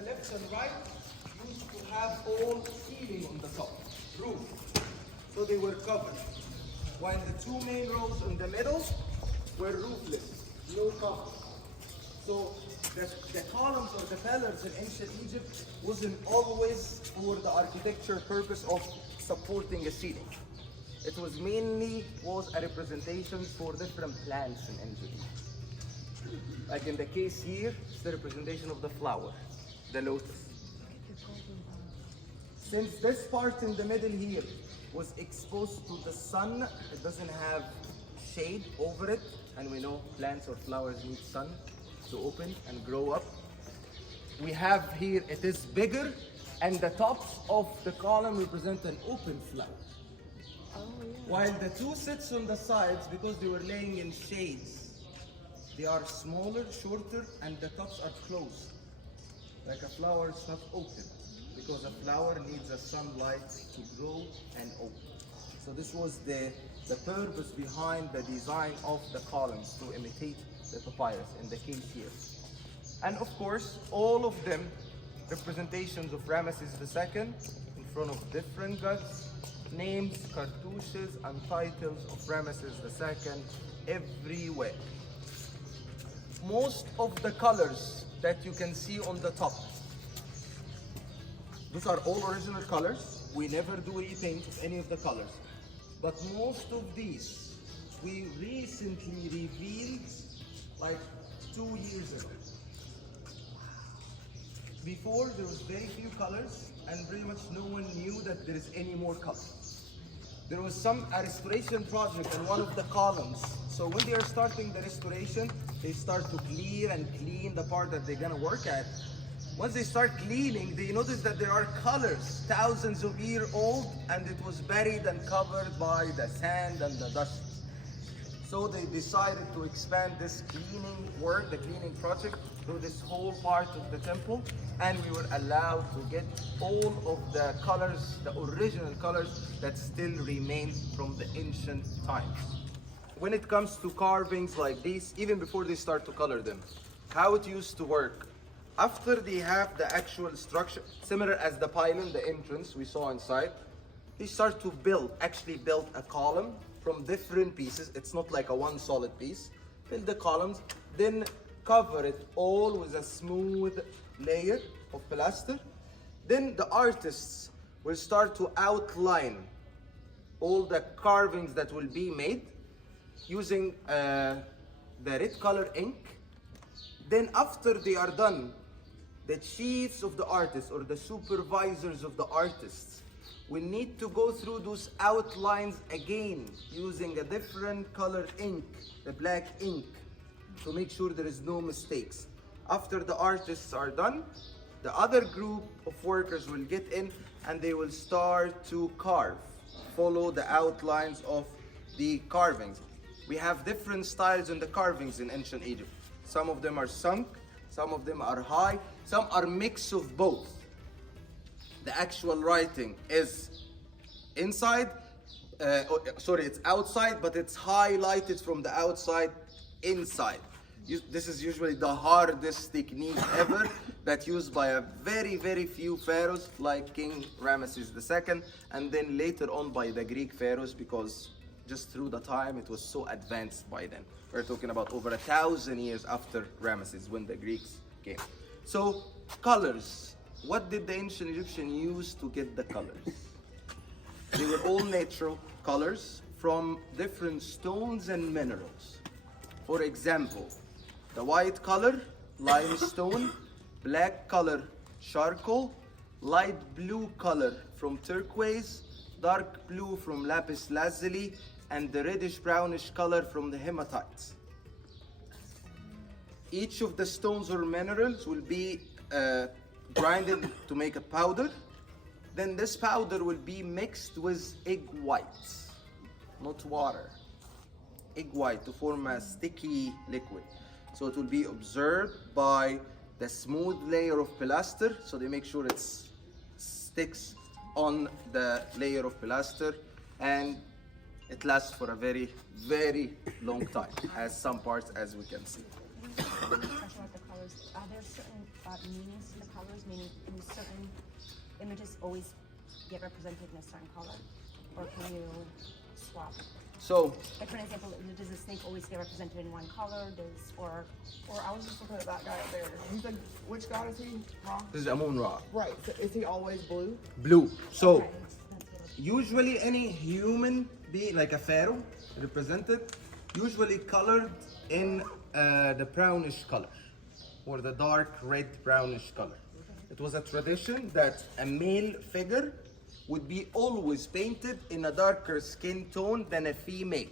the left and right used to have all ceiling on the top, roof. So they were covered. While the two main rows in the middle were roofless, no cover. So the columns or the pillars in ancient Egypt wasn't always for the architecture purpose of supporting a ceiling. It was mainly a representation for different plants in ancient Egypt. Like in the case here, it's the representation of the flower, the lotus. Since this part in the middle here was exposed to the sun, it doesn't have shade over it, and we know plants or flowers need sun to open and grow up. We have here, it is bigger, and the tops of the column represent an open flower. Oh, yeah. While the two sits on the sides, because they were laying in shades, they are smaller, shorter, and the tops are closed. Like a flower is not open, because a flower needs a sunlight to grow and open. So this was the purpose behind the design of the columns, to imitate the papyrus in the case here. And of course, all of them representations of Ramesses II in front of different gods, names, cartouches, and titles of Ramesses II everywhere. Most of the colors that you can see on the top, these are all original colors. We never do repaint of any of the colors. But most of these, we recently revealed like 2 years ago. Before, there was very few colors, and pretty much no one knew that there is any more colors. There was a restoration project on one of the columns. So when they are starting the restoration, they start to clear and clean the part that they're gonna work at. Once they start cleaning, they notice that there are colors, thousands of years old, and it was buried and covered by the sand and the dust. So they decided to expand this cleaning work, the cleaning project, through this whole part of the temple, and we were allowed to get all of the colors, the original colors that still remain from the ancient times. When it comes to carvings like these, even before they start to color them, how it used to work, after they have the actual structure, similar as the pylon, the entrance we saw inside, they start to build a column from different pieces. It's not like a one solid piece. Build the columns, then cover it all with a smooth layer of plaster. Then the artists will start to outline all the carvings that will be made using the red color ink. Then after they are done, the chiefs of the artists or the supervisors of the artists will need to go through those outlines again using a different colored ink, the black ink, to make sure there is no mistakes. After the artists are done, the other group of workers will get in and they will start to carve, follow the outlines of the carvings. We have different styles in the carvings in ancient Egypt. Some of them are sunk, some of them are high, some are mix of both. The actual writing is inside, it's outside, but it's highlighted from the outside inside. This is usually the hardest technique ever that's used by a very, very few pharaohs like King Ramesses II, and then later on by the Greek pharaohs, because just through the time it was so advanced by then. We're talking about over 1,000 years after Ramesses when the Greeks came. So colors, what did the ancient Egyptians use to get the colors? They were all natural colors from different stones and minerals. For example, the white color, limestone, black color, charcoal, light blue color from turquoise, dark blue from lapis lazuli, and the reddish brownish color from the hematites. Each of the stones or minerals will be grinded to make a powder. Then this powder will be mixed with egg whites, not water. Egg white to form a sticky liquid. So it will be observed by the smooth layer of plaster, so they make sure it sticks on the layer of plaster, and it lasts for a very, very long time, as some parts as we can see. When you talk about the colors, are there certain meanings to the colors? Meaning, can certain images always get represented in a certain color, or can you swap? So, Like for an example, does the snake always get represented in one color? Or I was just looking at that guy up there. He's like, which god is he? Ra? this is Amun Ra. Right. So is he always blue? Blue. So, okay, that's good. usually any human being, like a pharaoh, represented, usually colored in the brownish color, or the dark red brownish color. It was a tradition that a male figure would be always painted in a darker skin tone than a female,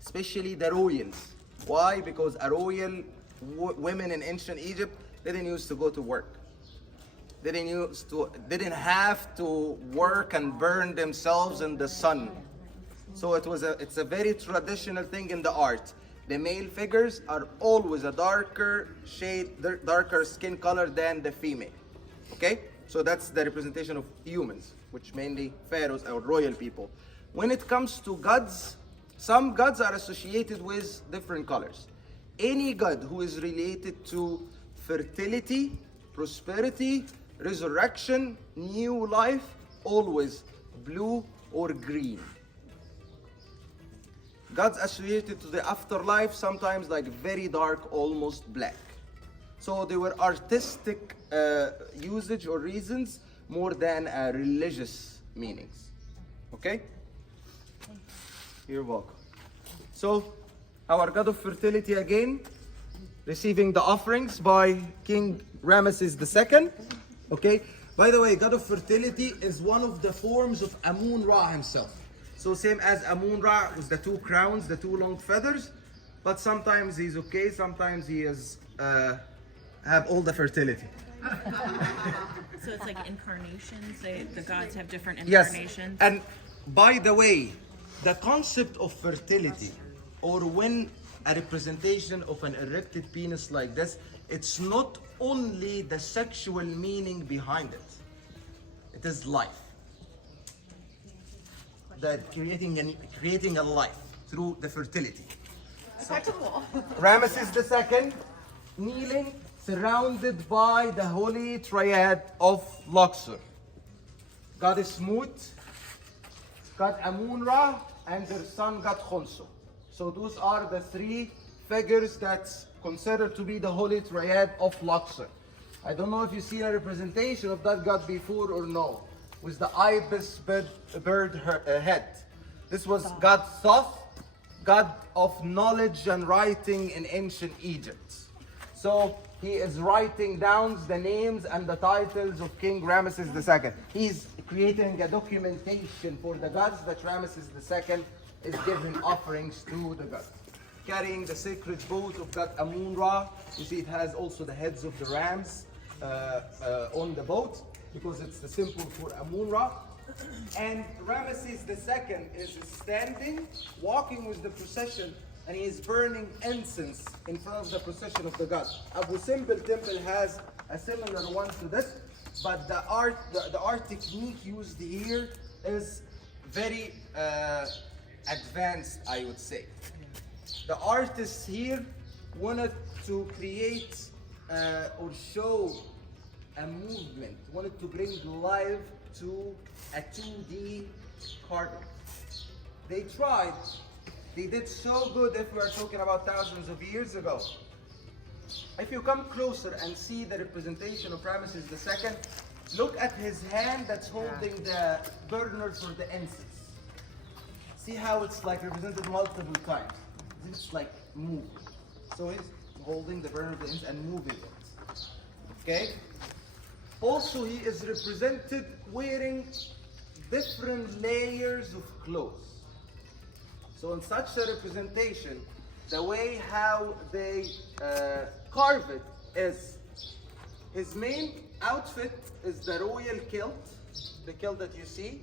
especially the royals. Why? Because a royal women in ancient Egypt didn't used to go to work. Didn't have to work and burn themselves in the sun. So it's a very traditional thing in the art. The male figures are always a darker shade, darker skin color than the female. Okay? So that's the representation of humans, which mainly pharaohs or royal people. When it comes to gods, some gods are associated with different colors. Any god who is related to fertility, prosperity, resurrection, new life, always blue or green. Gods associated to the afterlife, sometimes like very dark, almost black. So they were artistic usage or reasons more than religious meanings. Okay? You're welcome. So, our god of fertility again, receiving the offerings by King Ramesses II. Okay? By the way, god of fertility is one of the forms of Amun Ra himself. So same as Amun Ra with the two crowns, the two long feathers, but sometimes he's okay, sometimes he is have all the fertility. So it's like incarnations. The gods have different Yes, incarnations. and by the way, the concept of fertility, or when a representation of an erected penis like this, it's not only the sexual meaning behind it. It is life. That creating a life through the fertility. Ramesses II kneeling, surrounded by the holy triad of Luxor. Goddess Mut, God Amun Ra, and their son God Khonsu. So those are the three figures that's considered to be the holy triad of Luxor. I don't know if you've seen a representation of that god before or no, with the ibis bird head. This was God Thoth, god of knowledge and writing in ancient Egypt. So he is writing down the names and the titles of King Ramesses II. He's creating a documentation for the gods that Ramesses II is giving offerings to the gods. Carrying the sacred boat of God Amun Ra. You see it has also the heads of the rams on the boat, because it's the symbol for Amun Ra. And Ramesses II is standing, walking with the procession, and he is burning incense in front of the procession of the gods. Abu Simbel Temple has a similar one to this, but the art technique used here is very advanced, I would say. The artists here wanted to create or show a movement, wanted to bring life to a 2D carving. They tried. They did so good if we are talking about thousands of years ago. If you come closer and see the representation of Ramesses II, look at his hand that's holding the burner for the incense. See how it's like represented multiple times. It's like moving. So he's holding the burner of the incense and moving it. Okay? Also, he is represented wearing different layers of clothes. So in such a representation, the way how they carve it is, his main outfit is the royal kilt, the kilt that you see.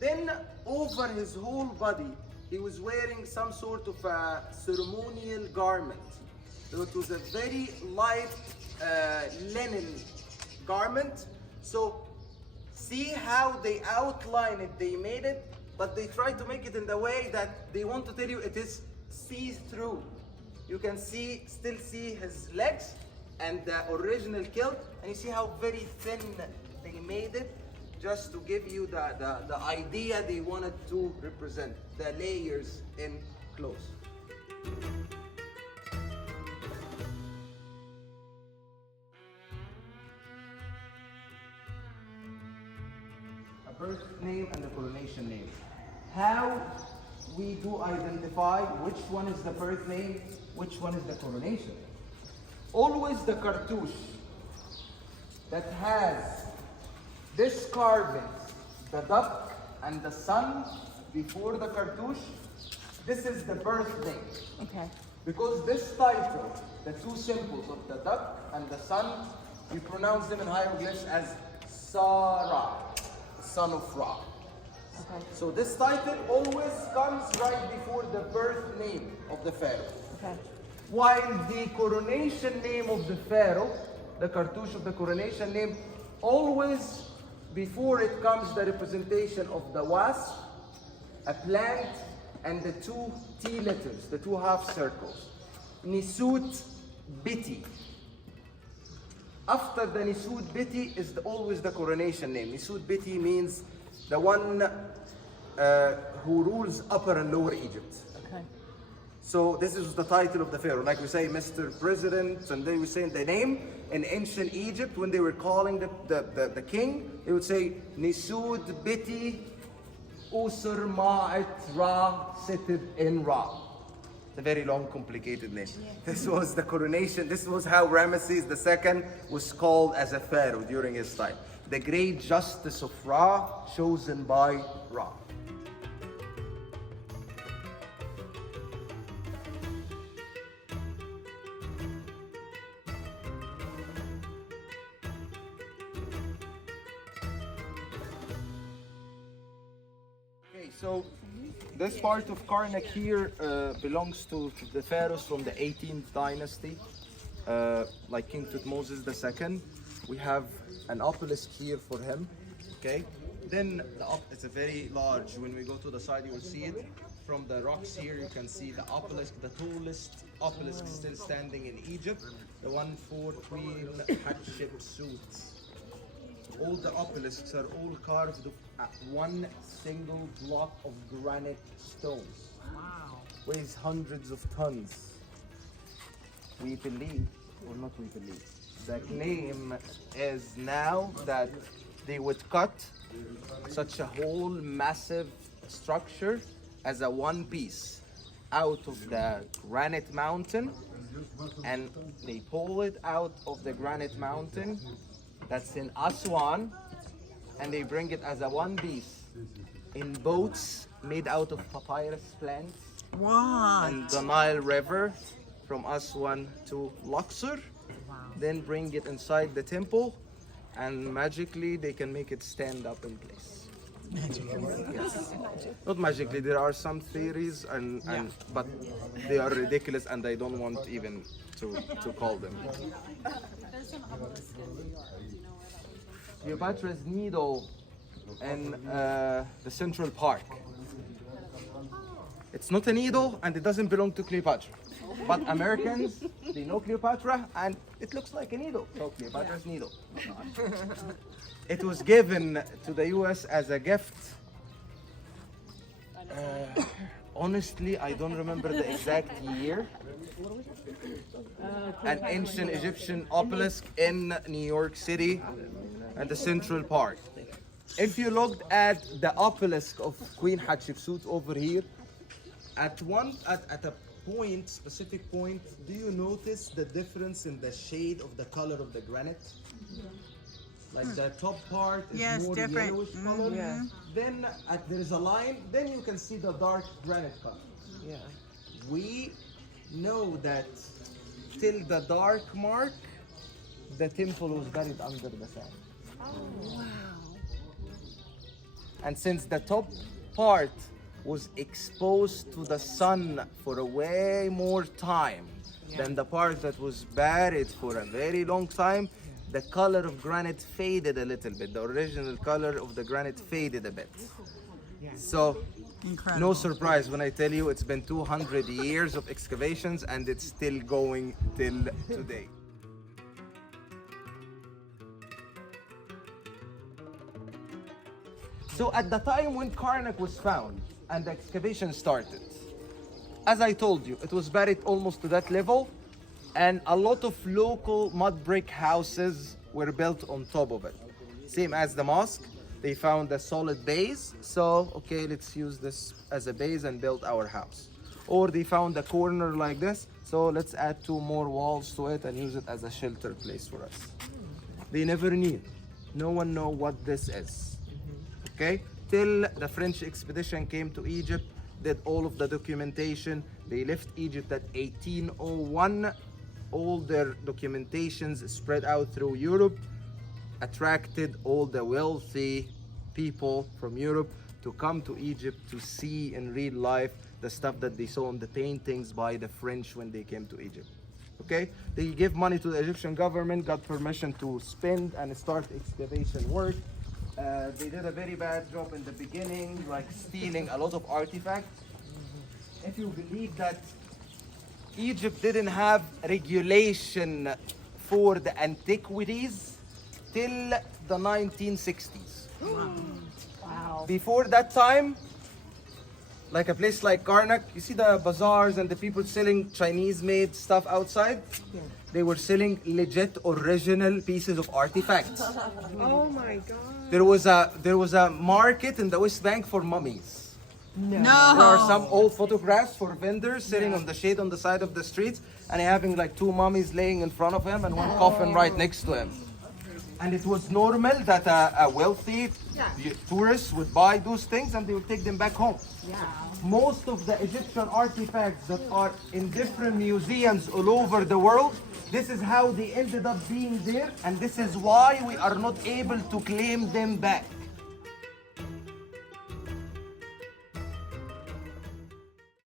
Then over his whole body, he was wearing some sort of a ceremonial garment. So it was a very light linen garment. So see how they outline it, they made it, but they try to make it in the way that they want to tell you it is see-through. You can still see his legs, and the original kilt. And you see how very thin they made it, just to give you the idea they wanted to represent, the layers in clothes. A birth name and a coronation name. How we do identify which one is the birth name, which one is the coronation name. Always the cartouche that has this carving, the duck and the sun before the cartouche, this is the birth name. Okay. Because this title, the two symbols of the duck and the sun, we pronounce them in hieroglyphs as Sarah, son of Ra. Okay. So this title always comes right before the birth name of the pharaoh. Okay. While the coronation name of the pharaoh, the cartouche of the coronation name, always before it comes the representation of the wasp, a plant, and the two T letters, the two half circles. Nisut Biti. After the Nisut Biti is always the coronation name. Nisut Biti means the one who rules Upper and Lower Egypt. Okay. So this is the title of the pharaoh. Like we say, Mr. President, and they were saying the name in ancient Egypt when they were calling the king, they would say Nisud Biti Usur Ma'at Ra Sitib in Ra. It's a very long, complicated name. This was the coronation. This was how Ramesses II was called as a pharaoh during his time. The great justice of Ra, chosen by Ra. Okay, so this part of Karnak here belongs to the pharaohs from the 18th dynasty, like King Tutmosis II. We have an obelisk here for him. Okay, then it's a very large. When we go to the side, you will see it. From the rocks here, you can see the obelisk, the tallest obelisk still standing in Egypt, the one for Queen Hatshepsut. All the obelisks are all carved of one single block of granite stones. Wow. Weighs hundreds of tons. We believe, or not we believe, the claim is now that they would cut such a whole massive structure as a one piece out of the granite mountain, and they pull it out of the granite mountain that's in Aswan, and they bring it as a one piece in boats made out of papyrus plants and the Nile River from Aswan to Luxor. Then bring it inside the temple, and magically they can make it stand up in place. Yes. Not magically, there are some theories, but they are ridiculous, and I don't want even to call them. Cleopatra's Needle in the Central Park. It's not a needle, and it doesn't belong to Cleopatra. But Americans, they know Cleopatra, and it looks like a needle. So Cleopatra's Needle. It was given to the US as a gift. Honestly, I don't remember the exact year. An ancient Egyptian obelisk in New York City and the Central Park. If you looked at the obelisk of Queen Hatshepsut over here, at a specific point, do you notice the difference in the shade of the color of the granite? Like the top part is more yellowish color. Yeah. Then there is a line, then you can see the dark granite color. Yeah. We know that till the dark mark, the temple was buried under the sand. Oh, wow. And since the top part was exposed to the sun for a way more time than the part that was buried for a very long time, the color of granite faded a little bit. The original color of the granite faded a bit. So, no surprise when I tell you it's been 200 years of excavations and it's still going till today. So at the time when Karnak was found and the excavation started, as I told you, it was buried almost to that level, and a lot of local mud brick houses were built on top of it. Same as the mosque, they found a solid base, so okay, let's use this as a base and build our house. Or they found a corner like this, so let's add 2 more walls to it and use it as a shelter place for us. They never knew. No one know what this is. Okay? Till the French expedition came to Egypt, did all of the documentation. They left Egypt at 1801. All their documentations spread out through Europe, attracted all the wealthy people from Europe to come to Egypt to see in real life the stuff that they saw in the paintings by the French when they came to Egypt. Okay? They gave money to the Egyptian government, got permission to spend and start excavation work. They did a very bad job in the beginning, like stealing a lot of artifacts. If you believe that Egypt didn't have regulation for the antiquities till the 1960s. Wow. Before that time, like a place like Karnak, you see the bazaars and the people selling Chinese-made stuff outside? They were selling legit, original pieces of artifacts. Oh my God. There was a market in the West Bank for mummies. No. There are some old photographs for vendors sitting on the shade on the side of the streets and having like 2 mummies laying in front of him and one coffin right next to him. And it was normal that a wealthy tourist would buy those things and they would take them back home. Most of the Egyptian artifacts that are in different museums all over the world, this is how they ended up being there, and this is why we are not able to claim them back.